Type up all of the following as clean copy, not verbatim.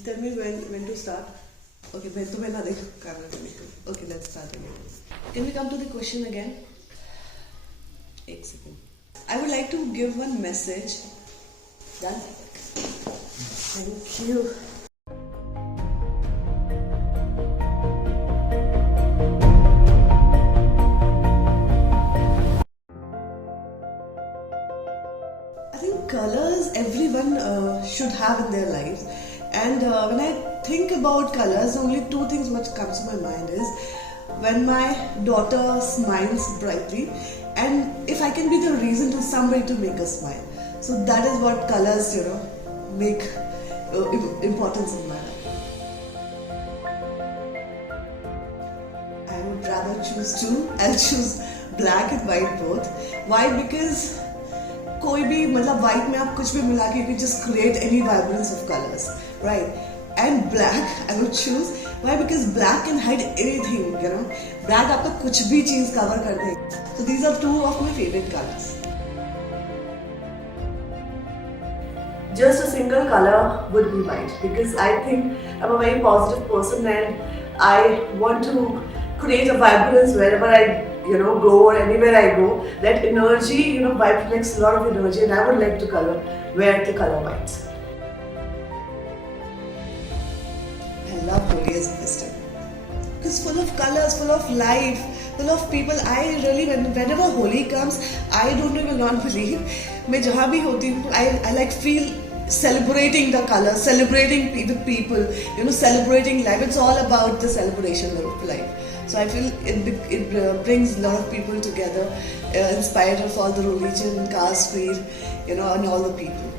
Tell me when to start. Okay, मैं ना देखो camera पे देखो. Okay, let's start again. Can we come to the question again? एक second. I would like to give one message. Done? Thank you. I think colors everyone should have in their lives, and when I think about colors, only two things which comes to my mind is when my daughter smiles brightly, and if I can be the reason to somebody to make a smile. So that is what colors, make importance in my life. I would rather choose two. I'll choose black and white both. Why? Because कोई भी मतलब white में आप कुछ भी मिला के you can just create any vibrance of colors, right? And black I would choose. Why? Because black can hide anything, Black आपका कुछ भी चीज cover कर देगा. So these are two of my favorite colors. Just a single color would be white because I think I'm a very positive person and I want to create a vibrance wherever I go or anywhere I go. That energy, white reflects a lot of energy, and I would like to wear the color white. I love Holi as a festival. It's full of colors, full of life, full of people. I really, whenever Holi comes, I don't even not believe. मैं जहाँ भी होती हूँ, I like feel celebrating the colors, celebrating the people, celebrating life. It's all about the celebration of life. So I feel it brings a lot of people together, in spite of all the religion, caste, creed, and all the people.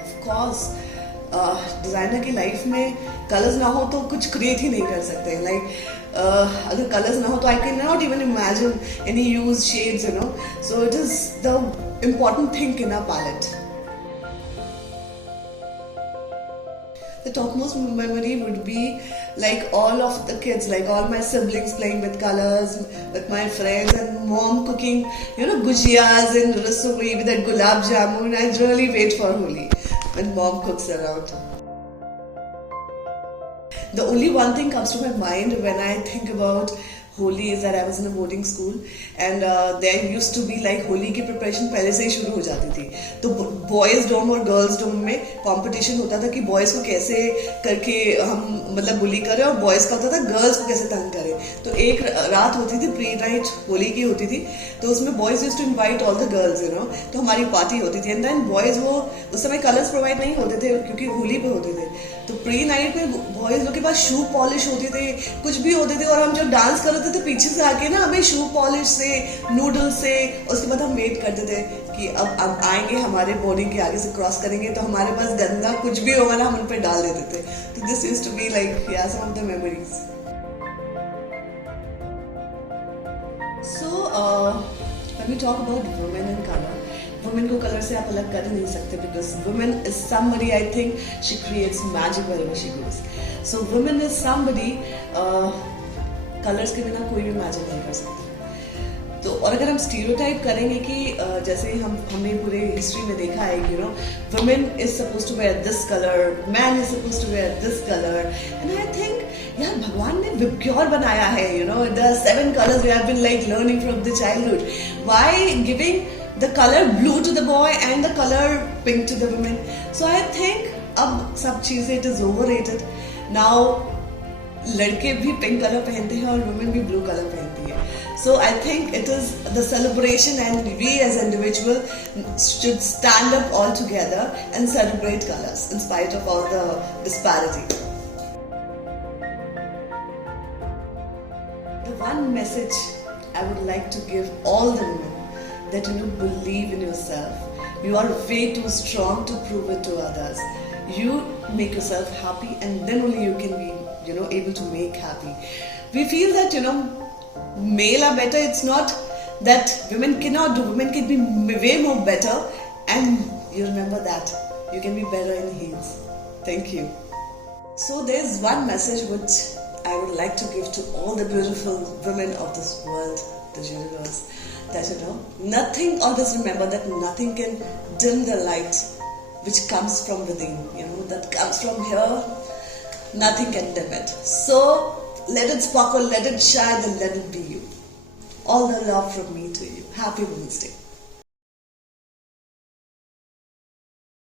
Of course, designer की life में colours ना हो तो कुछ create ही नहीं कर सकते. अगर कलर्स ना हो तो I can not even imagine any use shades, So it is the important thing in our palette. The topmost memory would be like all of the kids, like all my siblings playing with colors, with my friends, and mom cooking, gujiyas and rasoi with that gulab jamun. I really wait for Holi when mom cooks around. The only one thing comes to my mind when I think about Holi is that I was in a boarding school, and there used to be like Holi की preparation पहले से ही शुरू हो जाती थी. तो boys dorm और girls dorm में competition होता था कि boys को कैसे करके हम मतलब bully करें और boys का होता था girls को कैसे तंग करें. तो एक रात होती थी pre night होली की होती थी, तो उसमें boys used to invite all the girls, तो हमारी पार्टी होती थी. And then boys वो उस समय कलर्स प्रोवाइड नहीं होते थे क्योंकि होली पे होते थे. तो प्री नाइट में बॉयज लोग के पास शू पॉलिश होती थे, कुछ भी होते थे, और हम जब डांस करते थे तो पीछे से आके ना हमें शू पॉलिश से, नूडल्स से, उसके बाद हम वेट करते थे कि अब आएंगे हमारे बोर्डिंग के आगे से क्रॉस करेंगे तो हमारे पास गंदा कुछ भी होगा ना हम उन पर डाल देते थे. तो this used to be like some of the memories. So when we talk about women and colour, women को कलर से आप अलग कर ही नहीं सकते because women is somebody, I think she creates magic wherever she goes. So women is somebody, colours के बिना कोई भी मैजिक नहीं कर सकता. तो और अगर हम स्टीरियोटाइप करेंगे कि जैसे हमने पूरे हिस्ट्री में देखा है कि women is suppose to wear this colour, man is suppose to wear this colour, and I think यार भगवान ने विप्योर बनाया है, the 7 colors we have been like learning from the childhood. Why giving the color blue to the boy and the color pink to the women? So I think अब सब चीजें it is overrated. Now लड़के भी pink colour पहनते हैं और women भी blue colour पहनती है. So I think it is the celebration, and we as individuals should stand up all together and celebrate colors in spite of all the disparity. The one message I would like to give all the women, that believe in yourself. You are way too strong to prove it to others. You make yourself happy, and then only you can be able to make happy. We feel that male are better. It's not that women cannot do. Women can be way more better, and you remember that you can be better in heels. Thank you. So there's one message which I would like to give to all the beautiful women of this world, the universe, that nothing, always remember that nothing can dim the light which comes from within, that comes from here. Nothing can dim it. So let it sparkle, let it shine, and let it be you. All the love from me to you. Happy Women's Day.